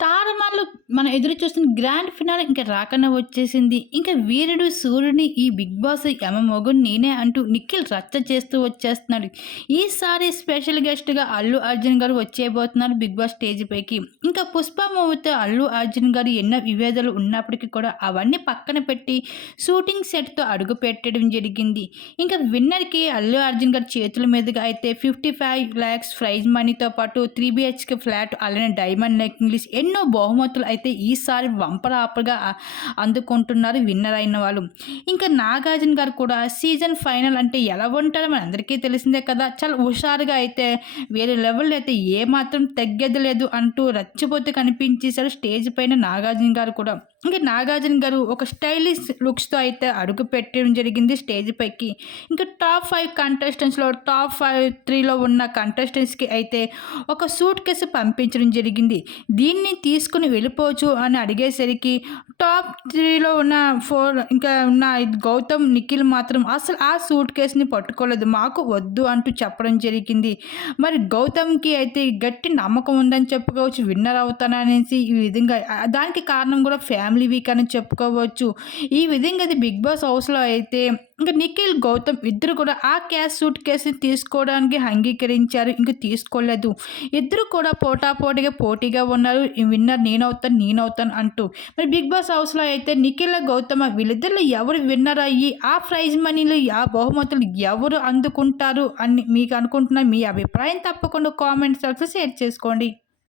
Star మాల్‌లో మనం ఎదురు చూస్తున్న గ్రాండ్ ఫినాలే ఇంక రాకనే వచ్చేసింది. ఇంక వీరుడు సూర్యుడిని ఈ 'బిగ్ బాస్' యమ మొగుడు నేనే అంటూ నిఖిల్ రచ్చ చేస్తూ వచ్చేస్తున్నాడు. ఈసారి స్పెషల్ గెస్ట్‌గా అల్లు అర్జున్ గారు వచ్చేయబోతున్నారు 'బిగ్ బాస్' స్టేజ్ పైకి. ఇంకా 'పుష్ప' మూవీతో అల్లు అర్జున్ గారు ఎన్నో విభేదాలు ఉన్నప్పటికీ కూడా అవన్నీ పక్కన పెట్టి షూటింగ్ సెట్‌తో అడుగు పెట్టడం జరిగింది. ఇంకా విన్నర్‌కి అల్లు అర్జున్ గారి చేతుల మీదుగా అయితే 55,00,000 ప్రైజ్ మనీతో పాటు 3 బీహెచ్‌కే ఫ్లాట్ అలానే డైమండ్ నెక్లెస్ ఎన్నో బహుమతులు అయితే ఈసారి బంపర్ ఆఫర్‌గా అందుకుంటున్నారు విన్నర్ అయిన వాళ్ళు. ఇంకా నాగార్జున గారు కూడా సీజన్ ఫైనల్ అంటే ఎలా ఉంటారో మనందరికీ తెలిసిందే కదా! చాలా హుషారుగా అయితే వేరే లెవెల్‌లో అయితే ఏమాత్రం తగ్గేది లేదు అంటూ రెచ్చిపోతూ కనిపించేశారు స్టేజ్ పైన నాగార్జున గారు కూడా. ఇంకా నాగార్జున గారు ఒక స్టైలిష్ లుక్స్‌తో అయితే అడుగు పెట్టడం జరిగింది స్టేజ్ పైకి. ఇంకా టాప్ 5 కంటెస్టెంట్స్‌లో టాప్ 3లో ఉన్న కంటెస్టెంట్స్‌కి అయితే ఒక సూట్ కేస్ పంపించడం జరిగింది. దీన్ని తీసుకొని వెళ్ళిపోవచ్చు అని అడిగేసరికి టాప్ 3లో ఉన్న 4 ఇంకా ఉన్న గౌతమ్, నిఖిల్ మాత్రం అసలు ఆ సూట్ కేస్‌ని పట్టుకోలేదు. మాకు వద్దు అంటూ చెప్పడం జరిగింది. మరి గౌతమ్‌కి అయితే గట్టి నమ్మకం ఉందని చెప్పుకోవచ్చు. విన్నర్ అవుతాననేసి ఈ విధంగా దానికి కారణం కూడా ఫ్యామిలీ వీక్ అని చెప్పుకోవచ్చు. ఈ విధంగా అది 'బిగ్ బాస్' హౌస్‌లో అయితే ఇంక నిఖిల్, గౌతమ్ ఇద్దరు కూడా ఆ సూట్ కేస్‌ని తీసుకోవడానికి అంగీకరించారు. ఇంక తీసుకోలేదు. ఇద్దరు కూడా పోటీగా ఉన్నారు. ఈ విన్నర్ నేనవుతాను అంటూ. మరి 'బిగ్ బాస్' హౌస్‌లో అయితే నిఖిల్, గౌతమ్ వీళ్ళిద్దరిలో ఎవరు విన్నర్ అయ్యి ఆ ప్రైజ్ మనీలు, ఆ బహుమతులు ఎవరు అందుకుంటారు అని మీకు అనుకుంటున్న మీ అభిప్రాయం తప్పకుండా కామెంట్ సెక్షన్‌లో షేర్ చేసుకోండి.